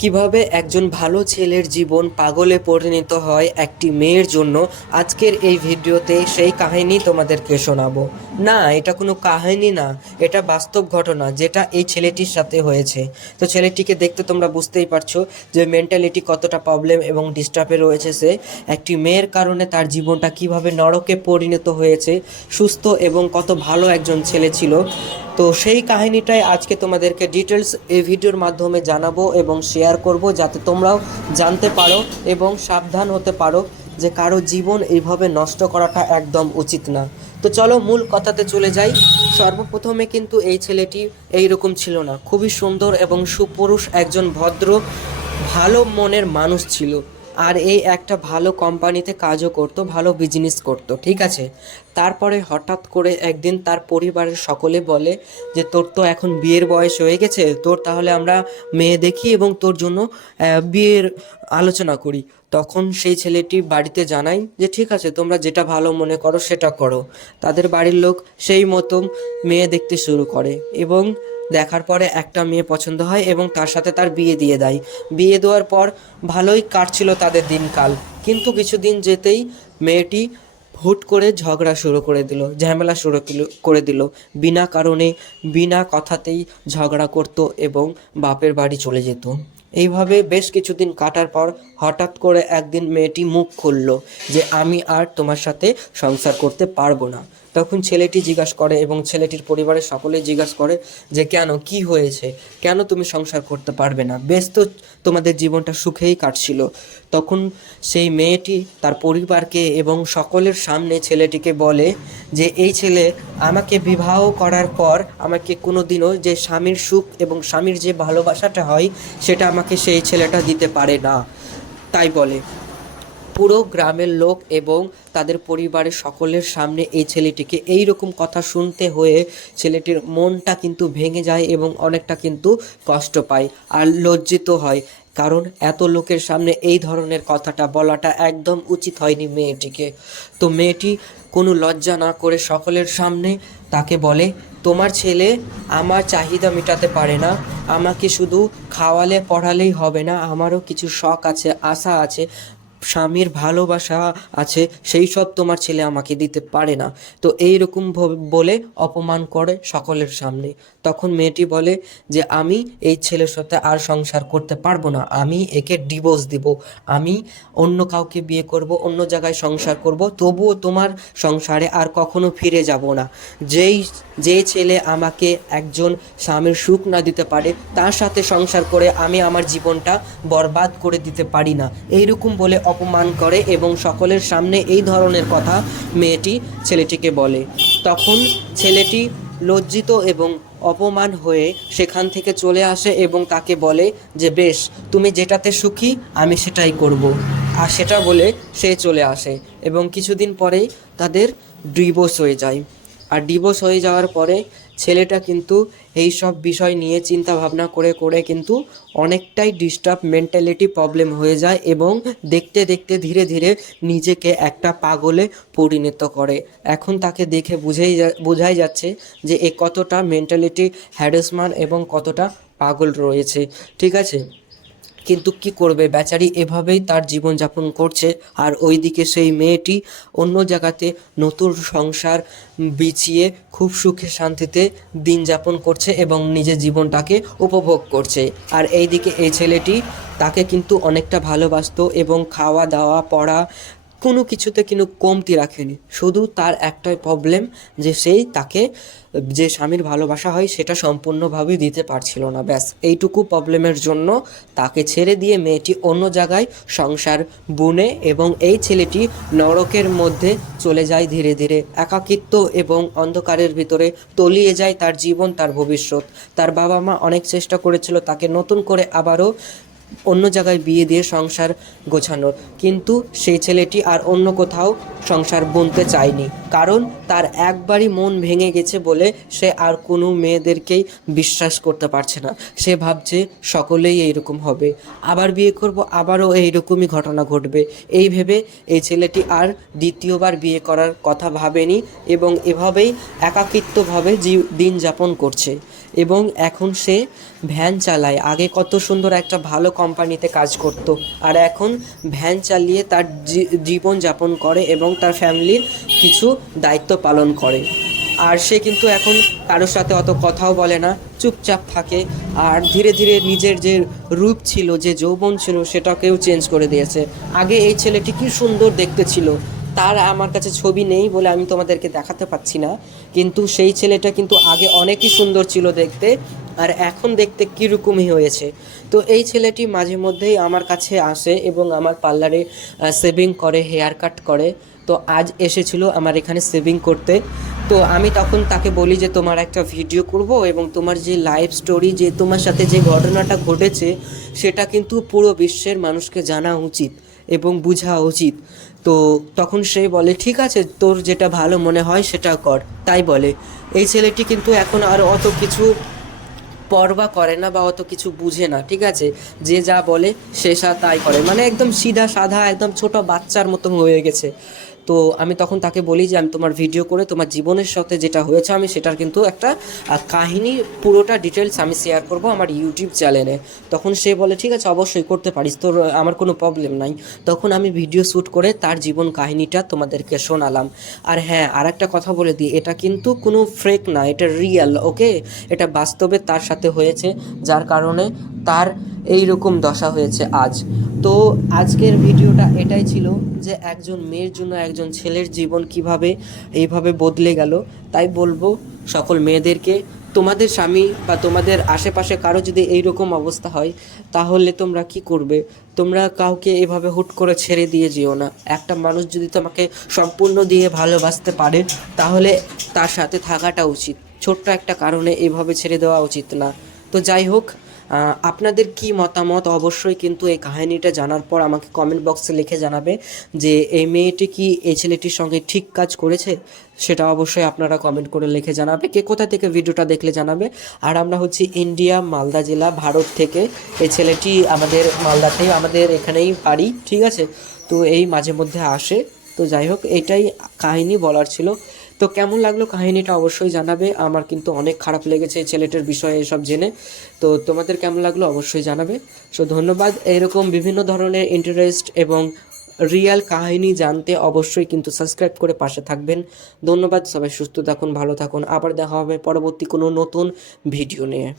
কীভাবে একজন ভালো ছেলের জীবন পাগলে পরিণত হয় একটি মেয়ের জন্য, আজকের এই ভিডিওতে সেই কাহিনী তোমাদেরকে শোনাবো। না, এটা কোনো কাহিনী না, এটা বাস্তব ঘটনা যেটা এই ছেলেটির সাথে হয়েছে। তো ছেলেটিকে দেখতে তোমরা বুঝতেই পারছ যে মেন্টালিটি কতটা প্রবলেম এবং ডিস্টার্বে রয়েছে সে। একটি মেয়ের কারণে তার জীবনটা কীভাবে নরকে পরিণত হয়েছে, সুস্থ এবং কত ভালো একজন ছেলে ছিল তো সেই কাহিনীটাই আজকে তোমাদেরকে ডিটেলস এই ভিডিওর মাধ্যমে জানাব এবং শেয়ার করব যাতে তোমরাও জানতে পারো এবং সাবধান হতে পারো যে কারও জীবন এইভাবে নষ্ট করাটা একদম উচিত না। তো চলো মূল কথাতে চলে যাই। সর্বপ্রথমে কিন্তু এই ছেলেটি এই রকম ছিল না। খুবই সুন্দর এবং সুপুরুষ একজন ভদ্র, ভালো মনের মানুষ ছিল। আর এই একটা ভালো কোম্পানিতে কাজও করতো, ভালো বিজনেস করতো, ঠিক আছে? তারপরে হঠাৎ করে একদিন তার পরিবারের সকলে বলে যে, তোর তো এখন বিয়ের বয়স হয়ে গেছে, তোর তাহলে আমরা মেয়ে দেখি এবং তোর জন্য বিয়ের আলোচনা করি। তখন সেই ছেলেটি বাড়িতে জানাই যে, ঠিক আছে, তোমরা যেটা ভালো মনে করো সেটা করো। তাদের বাড়ির লোক সেই মতো মেয়ে দেখতে শুরু করে এবং দেখার পরে একটা মেয়ে পছন্দ হয় এবং তার সাথে তার বিয়ে দিয়ে দেয়। বিয়ে দেওয়ার পর ভালোই কাটছিল তাদের দিনকাল। কিন্তু কিছুদিন যেতেই মেয়েটি হুট করে ঝগড়া শুরু করে দিল, ঝামেলা শুরু করে দিল। বিনা কারণে, বিনা কথাতেই ঝগড়া করতো এবং বাপের বাড়ি চলে যেত। এইভাবে বেশ কিছুদিন কাটার পর হঠাৎ করে একদিন মেয়েটি মুখ খুলল যে, আমি আর তোমার সাথে সংসার করতে পারব না। তখন ছেলেটি জিজ্ঞাসা করে এবং ছেলেটির পরিবারের সকলেই জিজ্ঞাসা করে যে, কেন? কি হয়েছে? কেন তুমি সংসার করতে পারবে না? ব্যস্ত তোমাদের জীবনটা সুখেই কাটছিল। তখন সেই মেয়েটি তার পরিবারকে এবং সকলের সামনে ছেলেটিকে বলে যে, এই ছেলে আমাকে বিবাহ করার পর আমাকে কোনো দিনও যে স্বামীর সুখ এবং স্বামীর যে ভালোবাসাটা হয়, সেটা আমাকে সেই ছেলেটা দিতে পারে না। তাই বলে। পুরো গ্রামের লোক এবং তাদের পরিবারের সকলের সামনে এই ছেলেটিকে এই রকম কথা শুনতে হয়ে ছেলেটির মনটা কিন্তু ভেঙে যায় এবং অনেকটা কিন্তু কষ্ট পায় আর লজ্জিত হয়। কারণ এত লোকের সামনে এই ধরনের কথাটা বলাটা একদম উচিত হয়নি মেয়েটিকে। তো মেয়েটি কোনো লজ্জা না করে সকলের সামনে তাকে বলে, তোমার ছেলে আমার চাহিদা মেটাতে পারে না। আমাকে শুধু খাওয়ালে, পড়ালেই হবে না। আমারও কিছু শখ আছে, আশা আছে। স্বামীর ভালোবাসা আছে, সেই সব তোমার ছেলে আমাকে দিতে পারে না। তো এই রকম বলে অপমান করে সকলের সামনে। তখন মেয়েটি বলে যে, আমি এই ছেলের সাথে আর সংসার করতে পারব না। আমি একে ডিভোর্স দিব। আমি অন্য কাউকে বিয়ে করব, অন্য জায়গায় সংসার করব। তবুও তোমার সংসারে আর কখনো ফিরে যাব না। যেই, যে ছেলে আমাকে একজন স্বামীর সুখ না দিতে পারে, তার সাথে সংসার করে আমি আমার জীবনটা বরবাদ করে দিতে পারি না। এইরকম বলে অপমান করে এবং সকলের সামনে এই ধরনের কথা মেয়েটি ছেলেটিকে বলে। তখন ছেলেটি লজ্জিত এবং অপমান হয়ে সেখান থেকে চলে আসে এবং তাকে বলে যে, বেশ, তুমি যেটাতে সুখী, আমি সেটাই করব। আর সেটা বলে সে চলে আসে এবং কিছুদিন পরেই তাদের ডিভোর্স হয়ে যায়। আর ডিভোর্স হয়ে যাওয়ার পরে ছেলেটা কিন্তু এই সব বিষয় নিয়ে চিন্তা ভাবনা করে করে কিন্তু অনেকটাই ডিস্টার্ব মেন্টালিটি প্রবলেম হয়ে যায় এবং দেখতে দেখতে ধীরে ধীরে নিজেকে একটা পাগলে পরিণত করে। এখন তাকে দেখে বুঝেই বোঝাই যাচ্ছে যে এ কতটা মেন্টালিটি হ্যারাসমেন্ট এবং কতটা পাগল রয়েছে। ঠিক আছে? কিন্তু কি করবে? বেচারি এভাবেই তার জীবনযাপন করছে। আর ওই দিকে সেই মেয়েটি অন্য জায়গাতে নতুন সংসার বিছিয়ে খুব সুখে শান্তিতে দিন যাপন করছে এবং নিজের জীবনটাকে উপভোগ করছে। আর এই দিকে এই ছেলেটি তাকে কিন্তু অনেকটা ভালোবাসত এবং খাওয়া দাওয়া পড়া কোনো কিছুতে কিন্তু কমতি রাখেনি। শুধু তার একটাই প্রবলেম যে সেই তাকে যে স্বামীর ভালোবাসা হয় সেটা সম্পূর্ণভাবে দিতে পারছিল না। ব্যাস, এইটুকু প্রবলেমের জন্য তাকে ছেড়ে দিয়ে মেয়েটি অন্য জায়গায় সংসার, বুনে এবং এই ছেলেটি নরকের মধ্যে চলে যায় ধীরে ধীরে। একাকিত্ব এবং অন্ধকারের ভিতরে তলিয়ে যায় তার জীবন, তার ভবিষ্যৎ। তার বাবা মা অনেক চেষ্টা করেছিল তাকে নতুন করে আবারও অন্য জায়গায় বিয়ে দিয়ে সংসার গোছানোর। কিন্তু সেই ছেলেটি আর অন্য কোথাও সংসার বুনতে চায়নি। কারণ তার একবারই মন ভেঙে গেছে বলে সে আর কোনো মেয়েদেরকেই বিশ্বাস করতে পারছে না। সে ভাবছে সকলেই এইরকম হবে। আবার বিয়ে করব, আবারও এইরকমই ঘটনা ঘটবে। এই ভেবে এই ছেলেটি আর দ্বিতীয়বার বিয়ে করার কথা ভাবেনি এবং এভাবেই একাকিত্বভাবে দিন যাপন করছে। এবং এখন সে ভ্যান চালায়। আগে কত সুন্দর একটা ভালো কোম্পানিতে কাজ করত। আর এখন ভ্যান চালিয়ে তার জীবন যাপন করে এবং তার ফ্যামিলির কিছু দায়িত্ব পালন করে। আর সে কিন্তু এখন কারোর সাথে অত কথাও বলে না, চুপচাপ থাকে। আর ধীরে ধীরে নিজের যে রূপ ছিল, যে যৌবন ছিল, সেটাকেও চেঞ্জ করে দিয়েছে। আগে এই ছেলেটি কি সুন্দর দেখতে ছিল, তার আমার কাছে ছবি নেই বলে আমি তোমাদেরকে দেখাতে পাচ্ছি না। কিন্তু সেই ছেলেটা কিন্তু আগে অনেকই সুন্দর ছিল দেখতে, আর এখন দেখতে কীরকমই হয়েছে। তো এই ছেলেটি মাঝে মধ্যেই আমার কাছে আসে এবং আমার পার্লারে সেভিং করে হেয়ার কাট করে। তো আজ এসেছিল আমার এখানে সেভিং করতে। তো আমি তখন তাকে বলি যে, তোমার একটা ভিডিও করব এবং তোমার যে লাইফ স্টোরি যে তোমার সাথে যে ঘটনাটা ঘটেছে, সেটা কিন্তু পুরো বিশ্বের মানুষকে জানা উচিত এবং বোঝা উচিত। তো তখন সে বলে, ঠিক আছে, তোর যেটা ভালো মনে হয় সেটা কর। তাই বলে। এই ছেলেটি কিন্তু এখন আর অত কিছু পরবা করে না বা অত কিছু বুঝে না, ঠিক আছে? যে যা বলে, সে সা তাই করে। মানে একদম সিধা সাধা, একদম ছোট বাচ্চার মতো হয়ে গেছে। তো আমি তখন তাকে বলি যে আমি তোমার ভিডিও করে তোমার জীবনের সাথে যেটা হয়েছে আমি সেটার কিন্তু একটা কাহিনী পুরোটা ডিটেলস আমি শেয়ার করব আমার ইউটিউব চ্যানেলে তখন সে বলে, ঠিক আছে, অবশ্যই করতে পারিস, তোর আমার কোনো প্রবলেম নাই। তখন আমি ভিডিও শ্যুট করে তার জীবন কাহিনীটা তোমাদেরকে শোনালাম। আর হ্যাঁ আর একটা কথা বলে দিই, এটা কিন্তু কোনো ফ্রেক না, এটা রিয়েল ওকে এটা বাস্তবে তার সাথে হয়েছে, যার কারণে তার এই রকম দশা হয়েছে আজ। তো আজকের ভিডিওটা এটাই ছিল যে একজন মেয়ের জন্য একজন ছেলের জীবন কীভাবে এইভাবে বদলে গেল। তাই বলব সকল মেয়েদেরকে, তোমাদের স্বামী বা তোমাদের আশেপাশে কারও যদি এই রকম অবস্থা হয়, তাহলে তোমরা কি করবে? তোমরা কাউকে এভাবে হুট করে ছেড়ে দিয়ে যেও না। একটা মানুষ যদি তোমাকে সম্পূর্ণ দিয়ে ভালোবাসতে পারে, তাহলে তার সাথে থাকাটা উচিত। ছোট্ট একটা কারণে এভাবে ছেড়ে দেওয়া উচিত না। তো যাই হোক আপনাদের কি মতামত? অবশ্যই কিন্তু এই কাহিনীটা জানার পর আমাকে কমেন্ট বক্সে লিখে জানাবে যে, এই মেয়েটি কি এই ছেলেটির সঙ্গে ঠিক কাজ করেছে? সেটা অবশ্যই আপনারা কমেন্ট করে লিখে জানাবে। কে কোথা থেকে ভিডিওটা দেখলে জানাবে? আর আমরা হচ্ছে ইন্ডিয়া, মালদা জেলা, ভারত থেকে। এই ছেলেটি আমাদের মালদাতেই, আমাদের এখানেই বাড়ি, ঠিক আছে? তো এই মাঝে মধ্যে আসে। তো যাই হোক, এটাই কাহিনী বলার ছিল। তো কেমন লাগল কাহিনীটা অবশ্যই জানাবে। আমার কিন্তু অনেক খারাপ লেগেছে ছেলেটার বিষয়ে এসব জেনে। তো তোমাদের কেমন লাগল অবশ্যই জানাবে। সো ধন্যবাদ। এরকম বিভিন্ন ধরনের ইন্টারেস্ট এবং রিয়াল কাহিনী জানতে অবশ্যই কিন্তু সাবস্ক্রাইব করে পাশে থাকবেন। ধন্যবাদ। সবাই সুস্থ থাকুন, ভালো থাকুন। আবার দেখা হবে পরবর্তী কোনো নতুন ভিডিও নিয়ে।